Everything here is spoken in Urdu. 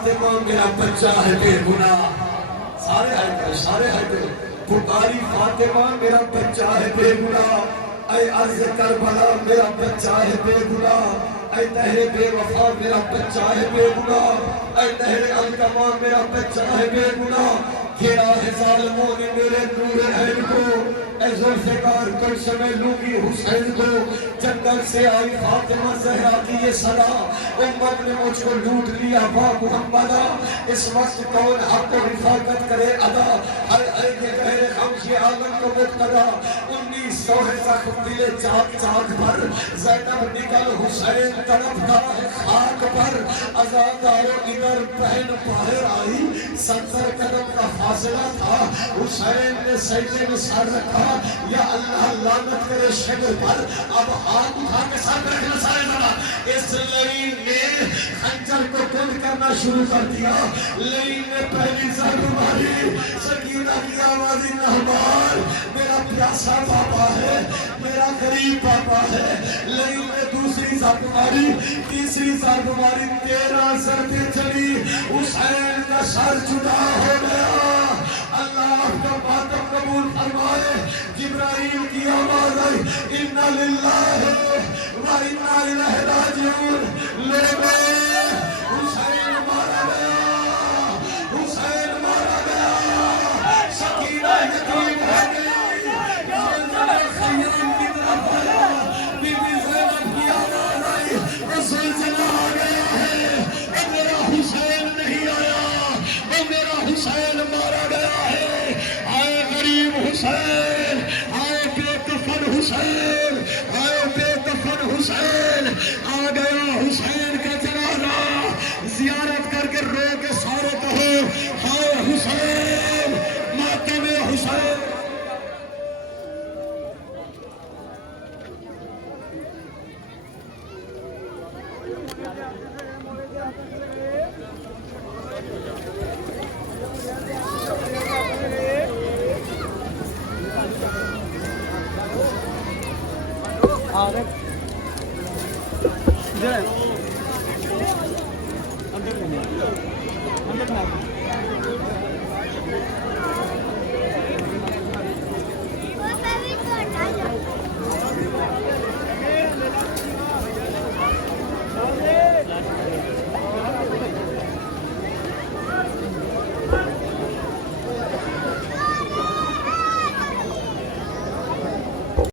فاطمہ میرا بچہ ہے بے گناہ. سارے آئے پکاری فاطمہ میرا بچہ ہے بے گناہ. اے عرض کربلا میرا بچہ ہے بے گناہ. اے دہر بے وفا میرا بچہ ہے بے گناہ. اے دہر الکما میرا بچہ ہے بے گناہ. گھیرا ہے ظالموں نے میرے نور عین کو. اے ذوالفقار گلشن لوگی حسین کو. جنگل سے آئی فاطمہ زہرا کی یہ صدا. امت نے مجھ کو لوٹ لیا با محمدہ. اس وقت کون حق و رفاقت کرے ادا. ہر ایک غیر خمشی عالم کو مقتدا. 1900 زخم دلے چاک چاک پر. زینب نکل حسین طرف ہے خاک پر. ازادارو ادھر بہن باہر آئی. 70 قدم کا فاصلہ تھا. حسین نے سجدے میں سر رکھا. یا اللہ لعنت کرے شکل پر. اب ہاتھ اٹھا کے سر پہ رکھنا سارے زمان. اس لئی نے خنجر کو گند کرنا شروع کر دیا. لئی نے پہلی ضرب ماری. سکینہ کی آوازی نہبار میرا پیاسا پاپا ہے, میرا غریب پاپا ہے. لئی نے دوسری ضرب ماری, تیسری ضرب ماری. 13 ضربیں چلی. حسین کا سر جدا ہو گیا. اللہ آپ کا ماتم قبول فرمائے. جبرائیل کی آواز آئی, اِنَّا لِلَّهِ وَإِنَّا إِلَيْهِ رَاجِعُونَ. لوگوں حسین مارا گیا, حسین مارا گیا. سکینہ یتیم ہو گئی. زلزلہ خیام کی طرف آیا. بی بی زینب کی آواز آئی, وہ زلزلہ آ گیا ہے. وہ میرا حسین نہیں آیا, وہ میرا حسین مارا گیا ہے. آئے غریب حسین, آئے بے کفن حسین, آئے بے کفن حسین. آ گیا حسین کا جنازہ. زیارت کر کے رو کے سارے کہو ہائے حسین, ماتم حسین. آ رہے